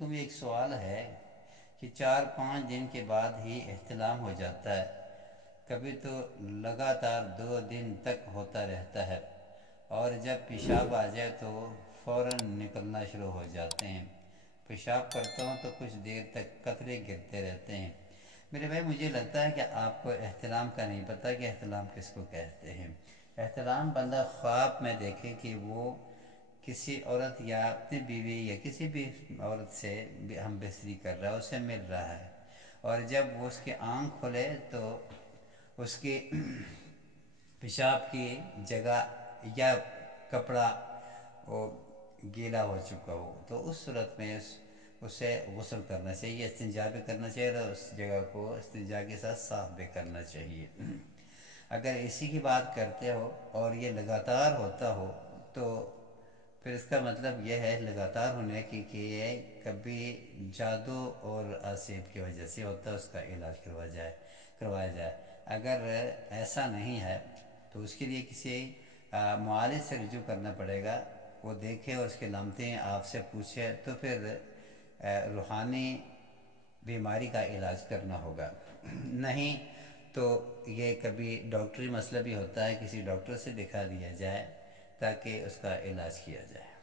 تمہیں ایک سوال ہے کہ 4-5 دن کے بعد ہی احتلام ہو جاتا ہے، کبھی تو لگاتار 2 دن تک ہوتا رہتا ہے، اور جب پیشاب آ جائے تو فوراً نکلنا شروع ہو جاتے ہیں۔ پیشاب کرتا ہوں تو کچھ دیر تک قطرے گرتے رہتے ہیں۔ میرے بھائی، مجھے لگتا ہے کہ آپ کو احتلام کا نہیں پتہ کہ احتلام کس کو کہتے ہیں۔ احتلام بندہ خواب میں دیکھے کہ وہ کسی عورت یا اپنی بیوی یا کسی بھی عورت سے ہم بستری کر رہا ہے، اسے مل رہا ہے، اور جب وہ اس کی آنکھ کھلے تو اس کی پیشاب کی جگہ یا کپڑا وہ گیلا ہو چکا ہو، تو اس صورت میں اسے غسل کرنا چاہیے، استنجا بھی کرنا چاہیے، اور اس جگہ کو استنجا کے ساتھ صاف بھی کرنا چاہیے۔ اگر اسی کی بات کرتے ہو اور یہ لگاتار ہوتا ہو تو پھر اس کا مطلب یہ ہے لگاتار ہونے کی کہ یہ کبھی جادو اور آسیب کی وجہ سے ہوتا ہے، اس کا علاج کروایا جائے۔ اگر ایسا نہیں ہے تو اس کے لیے کسی معالج سے رجوع کرنا پڑے گا، وہ دیکھے اور اس کے لامتے آپ سے پوچھے، تو پھر روحانی بیماری کا علاج کرنا ہوگا۔ نہیں تو یہ کبھی ڈاکٹری مسئلہ بھی ہوتا ہے، کسی ڈاکٹر سے دکھا دیا جائے تاکہ اس کا علاج کیا جائے۔